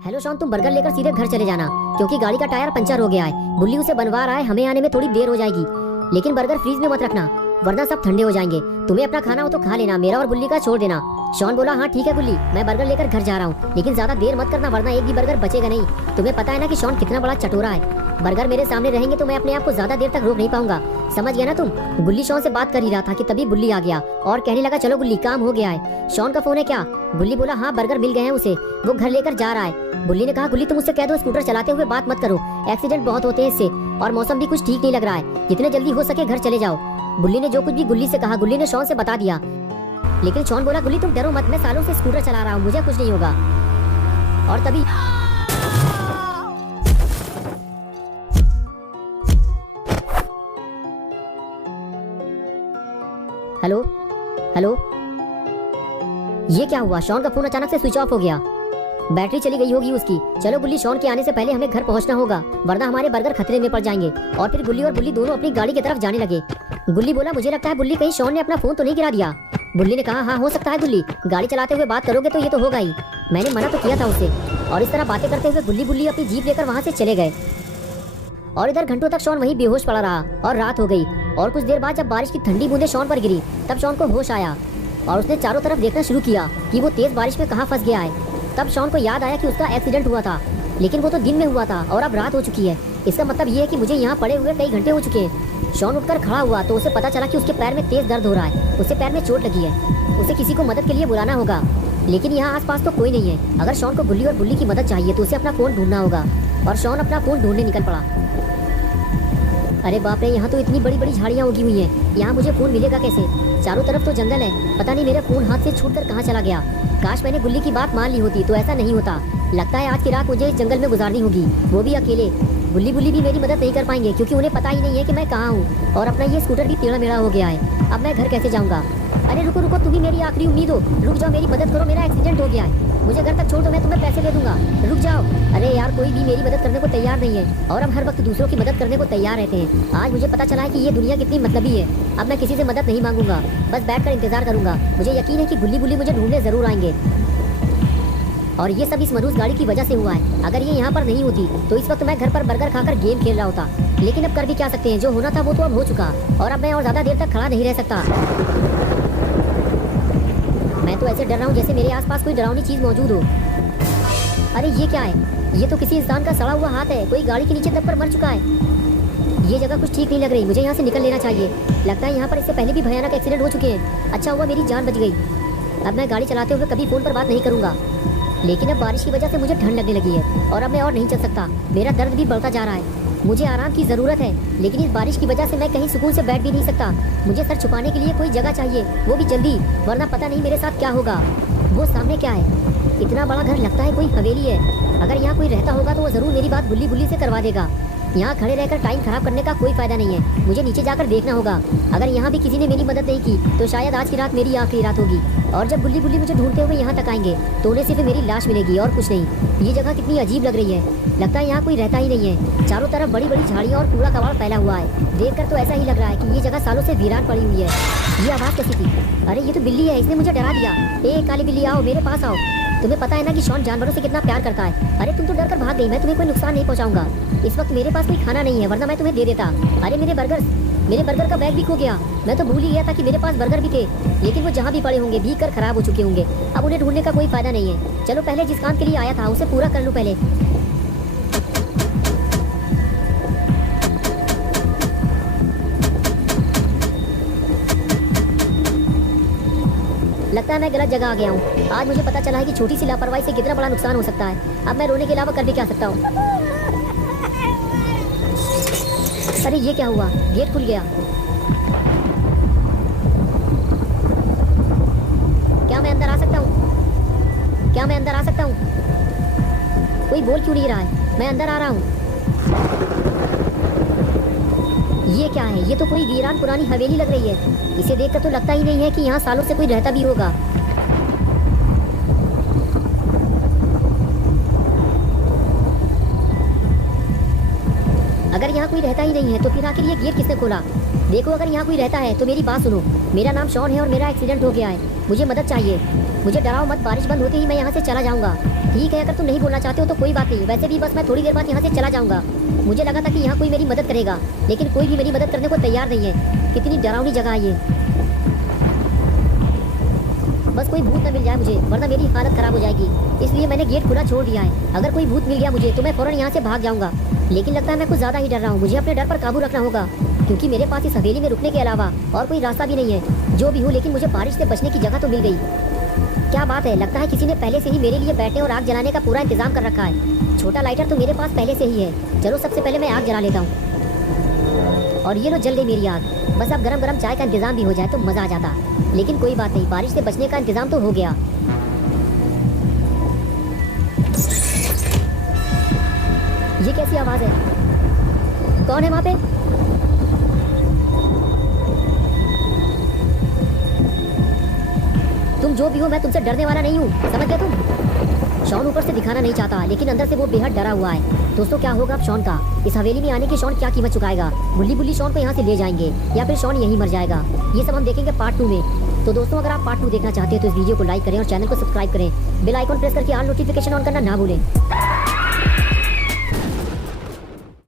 Hello Shawn, तुम burger लेकर सीधे घर चले जाना क्योंकि गाड़ी का टायर पंचर हो गया है। बुल्ली उसे बनवा रहा है, हमें आने में थोड़ी देर हो जाएगी। लेकिन बर्गर फ्रीज में मत रखना वरना सब ठंडे हो जाएंगे। तुम्हें अपना खाना हो तो खा लेना, मेरा और बुल्ली का छोड़ देना। शॉन बोला हाँ ठीक है बुल्ली, मैं बर्गर लेकर घर जा रहा हूँ, लेकिन ज्यादा देर मत करना वरना एक भी बर्गर बचेगा नहीं। तुम्हें पता है ना कि शॉन कितना बड़ा चटोरा है। बर्गर मेरे सामने रहेंगे तो मैं अपने आप को ज्यादा देर तक रोक नहीं पाऊंगा, समझ गया ना तुम। गुल्ली शॉन से बात कर ही रहा था कि तभी बुल्ली आ गया और कहने लगा चलो गुल्ली काम हो गया है। शॉन का फोन है क्या? बुल्ली बोला हाँ बर्गर मिल गए हैं उसे, वो घर लेकर जा रहा है। बुल्ली ने कहा गुल्ली तुम उससे कह दो स्कूटर चलाते हुए बात मत करो, एक्सीडेंट बहुत होते हैं इससे और मौसम भी कुछ ठीक नहीं लग रहा है, जितने जल्दी हो सके घर चले जाओ। बुल्ली ने जो कुछ भी गुल्ली से कहा गुल्ली ने शॉन से बता दिया, लेकिन शॉन बोला गुल्ली तुम डरो मत, मैं सालों से स्कूटर चला रहा हूँ, मुझे कुछ नहीं होगा। और तभी हेलो हेलो, ये क्या हुआ? शॉन का फोन अचानक से स्विच ऑफ हो गया, बैटरी चली गई होगी उसकी। चलो गुल्ली शॉन के आने से पहले हमें घर पहुंचना होगा वरना हमारे बर्गर खतरे में पड़ जाएंगे। और फिर गुल्ली और बुल्ली दोनों अपनी गाड़ी की तरफ जाने लगे। गुल्ली बोला मुझे लगता है बुल्ली कहीं शॉन ने अपना फोन तो नहीं गिरा दिया। बुल्ली ने कहा हाँ हो सकता है गुल्ली, गाड़ी चलाते हुए बात करोगे तो ये तो होगा ही, मैंने मना तो किया था उसे। और इस तरह बातें करते हुए गुल्ली बुल्ली अपनी जीप लेकर वहाँ से चले गए। और इधर घंटों तक शॉन वहीं बेहोश पड़ा रहा और रात हो गई। और कुछ देर बाद जब बारिश की ठंडी बूंदें शॉन पर गिरी तब शॉन को होश आया और उसने चारों तरफ देखना शुरू किया कि वो तेज बारिश में कहाँ फंस गया है। तब शॉन को याद आया कि उसका एक्सीडेंट हुआ था, लेकिन वो तो दिन में हुआ था और अब रात हो चुकी है। इसका मतलब ये है कि मुझे यहाँ पड़े हुए कई घंटे हो चुके हैं। शॉन उठकर खड़ा हुआ तो उसे पता चला कि उसके पैर में तेज दर्द हो रहा है, उसे पैर में चोट लगी है, उसे किसी को मदद के लिए बुलाना होगा। लेकिन यहाँ आसपास तो कोई नहीं है। अगर शॉन को गुल्ली और बुल्ली की मदद चाहिए तो उसे अपना फोन ढूंढना होगा। और शॉन अपना फोन ढूंढने निकल पड़ा। अरे बाप रे, यहाँ तो इतनी बड़ी बड़ी झाड़ियाँ उगी हुई हैं, यहाँ मुझे फोन मिलेगा कैसे? चारों तरफ तो जंगल है, पता नहीं मेरा फोन हाथ से छूटकर कहाँ चला गया। काश मैंने गुल्ली की बात मान ली होती तो ऐसा नहीं होता। लगता है आज की रात मुझे इस जंगल में गुजारनी होगी, वो भी अकेले। गुल्ली बुल्ली भी मेरी मदद नहीं कर पाएंगे क्योंकि उन्हें पता ही नहीं है कि मैं कहाँ हूँ और अपना ये स्कूटर भी टेढ़ा मेढ़ा हो गया है। अब मैं घर कैसे जाऊँगा? अरे रुको रुको, तुम ही मेरी आखिरी उम्मीद हो, रुक जाओ, मेरी मदद करो, मेरा एक्सीडेंट हो गया है, मुझे घर तक छोड़ दो, मैं तुम्हें पैसे दे दूंगा, रुक जाओ। अरे यार कोई भी मेरी मदद करने को तैयार नहीं है और हम हर वक्त दूसरों की मदद करने को तैयार रहते हैं। आज मुझे पता चला है कि ये दुनिया कितनी मतलबी है। अब मैं किसी से मदद नहीं मांगूंगा, बस बैठकर इंतजार करूंगा। मुझे यकीन है कि गुल्ली बुल्ली मुझे ढूंढने जरूर आएंगे और ये सब इस मनुष्य गाड़ी की वजह से हुआ है। अगर ये यहाँ पर नहीं होती तो इस वक्त मैं घर पर बर्गर खाकर गेम खेल रहा होता। लेकिन अब कर भी क्या सकते हैं, जो होना था वो तो अब हो चुका और अब मैं और ज्यादा देर तक खड़ा नहीं रह सकता। मैं तो ऐसे डर रहा हूँ जैसे मेरे आसपास कोई डरावनी चीज मौजूद हो। अरे ये क्या है? ये तो किसी इंसान का सड़ा हुआ हाथ है, कोई गाड़ी के नीचे दबकर मर चुका है। ये जगह कुछ ठीक नहीं लग रही, मुझे यहाँ से निकल लेना चाहिए। लगता है यहाँ पर इससे पहले भी भयानक एक्सीडेंट हो चुके हैं। अच्छा हुआ मेरी जान बच गई। अब मैं गाड़ी चलाते हुए कभी फोन पर बात नहीं करूंगा। लेकिन अब बारिश की वजह से मुझे ठंड लगने लगी है और अब मैं और नहीं चल सकता, मेरा दर्द भी बढ़ता जा रहा है। मुझे आराम की ज़रूरत है, लेकिन इस बारिश की वजह से मैं कहीं सुकून से बैठ भी नहीं सकता। मुझे सर छुपाने के लिए कोई जगह चाहिए, वो भी जल्दी, वरना पता नहीं मेरे साथ क्या होगा। वो सामने क्या है? इतना बड़ा घर, लगता है कोई हवेली है। अगर यहाँ कोई रहता होगा तो वो ज़रूर मेरी बात बुल्ली बुल्ली से करवा देगा। यहाँ खड़े रहकर टाइम खराब करने का कोई फायदा नहीं है, मुझे नीचे जाकर देखना होगा। अगर यहाँ भी किसी ने मेरी मदद नहीं की तो शायद आज की रात मेरी आखिरी रात होगी। और जब बुल्ली बुल्ली मुझे ढूंढते हुए यहाँ तक आएंगे तो उन्हें सिर्फ मेरी लाश मिलेगी और कुछ नहीं। ये जगह कितनी अजीब लग रही है, लगता है यहाँ कोई रहता ही नहीं है। चारों तरफ बड़ी बड़ी झाड़ियाँ और कूड़ा कबाड़ फैला हुआ है। देखकर तो ऐसा ही लग रहा है कि ये जगह सालों से वीरान पड़ी हुई है। ये आवाज़ कैसी थी? अरे ये तो बिल्ली है, इसने मुझे डरा दिया। ए काली बिल्ली आओ, मेरे पास आओ। तुम्हें पता है ना कि शॉन जानवरों से कितना प्यार करता है। अरे तुम तो डर कर भाग गई, मैं तुम्हें कोई नुकसान नहीं पहुंचाऊंगा। इस वक्त मेरे पास कोई खाना नहीं है वरना मैं तुम्हें दे देता। अरे मेरे बर्गर का बैग भी खो गया। मैं तो भूल ही गया था कि मेरे पास बर्गर भी थे, लेकिन वो जहाँ भी पड़े होंगे भीग कर खराब हो चुके होंगे। अब उन्हें ढूंढने का कोई फायदा नहीं है। चलो पहले जिस काम के लिए आया था उसे पूरा कर लूँ पहले। लगता है मैं गलत जगह आ गया हूँ। आज मुझे पता चला है कि छोटी सी लापरवाही से कितना बड़ा नुकसान हो सकता है। अब मैं रोने के अलावा कर भी क्या सकता हूँ? अरे ये क्या हुआ? गेट खुल गया। क्या मैं अंदर आ सकता हूँ? क्या मैं अंदर आ सकता हूँ? कोई बोल क्यों नहीं रहा है? मैं अंदर आ रहा हूँ। ये क्या है? ये तो कोई वीरान पुरानी हवेली लग रही है। इसे देखकर तो लगता ही नहीं है कि यहाँ सालों से कोई रहता भी होगा। अगर यहाँ कोई रहता ही नहीं है तो फिर आखिर ये गेट किसने खोला? देखो अगर यहाँ कोई रहता है तो मेरी बात सुनो। मेरा नाम शॉन है और मेरा एक्सीडेंट हो गया है, मुझे मदद चाहिए। मुझे डराओ मत, बारिश बंद होते ही मैं यहाँ से चला जाऊँगा। ठीक है, अगर तुम नहीं बोलना चाहते हो तो कोई बात नहीं। वैसे भी बस मैं थोड़ी देर बाद यहाँ से चला जाऊंगा। मुझे लगा था कि यहाँ कोई मेरी मदद करेगा, लेकिन कोई भी मेरी मदद करने को तैयार नहीं है। कितनी डरावनी जगह है ये। बस कोई भूत न मिल जाए मुझे, वरना मेरी हालत खराब हो जाएगी। इसलिए मैंने गेट खुला छोड़ दिया है। अगर कोई भूत मिल गया मुझे तो मैं फौरन यहाँ से भाग जाऊंगा। लेकिन लगता है मैं कुछ ज्यादा ही डर रहा हूँ। मुझे अपने डर पर काबू रखना होगा, क्योंकि मेरे पास इस हवेली में रुकने के अलावा और कोई रास्ता भी नहीं है। जो भी हो, लेकिन मुझे बारिश से बचने की जगह तो मिल गई। क्या बात है, लगता है किसी ने पहले से ही मेरे लिए बैठने और आग जलाने का पूरा इंतजाम कर रखा है। छोटा लाइटर तो मेरे पास पहले से ही है। चलो सबसे पहले मैं आग जला लेता हूँ। और ये लो, जल गई मेरी आग। बस अब गरम गरम चाय का इंतजाम भी हो जाए तो मजा आ जाता। लेकिन कोई बात नहीं, बारिश से बचने का इंतजाम तो हो गया। ये कैसी आवाज है? कौन है वहाँ पे? तुम जो भी हो, मैं तुमसे डरने वाला नहीं हूँ, समझ गए तुम? शॉन ऊपर से दिखाना नहीं चाहता, लेकिन अंदर से वो बेहद डरा हुआ है। दोस्तों, क्या होगा अब शॉन का? इस हवेली में आने की शॉन क्या कीमत चुकाएगा? बुल्ली बुल्ली शॉन को यहाँ से ले जाएंगे या फिर शॉन यहीं मर जाएगा? ये सब हम देखेंगे पार्ट 2 में। तो दोस्तों, अगर आप पार्ट 2 देखना चाहते हैं तो इस वीडियो को लाइक करें और चैनल को सब्सक्राइब करें। बेल आइकन प्रेस करके ऑल नोटिफिकेशन ऑन करना ना भूलें।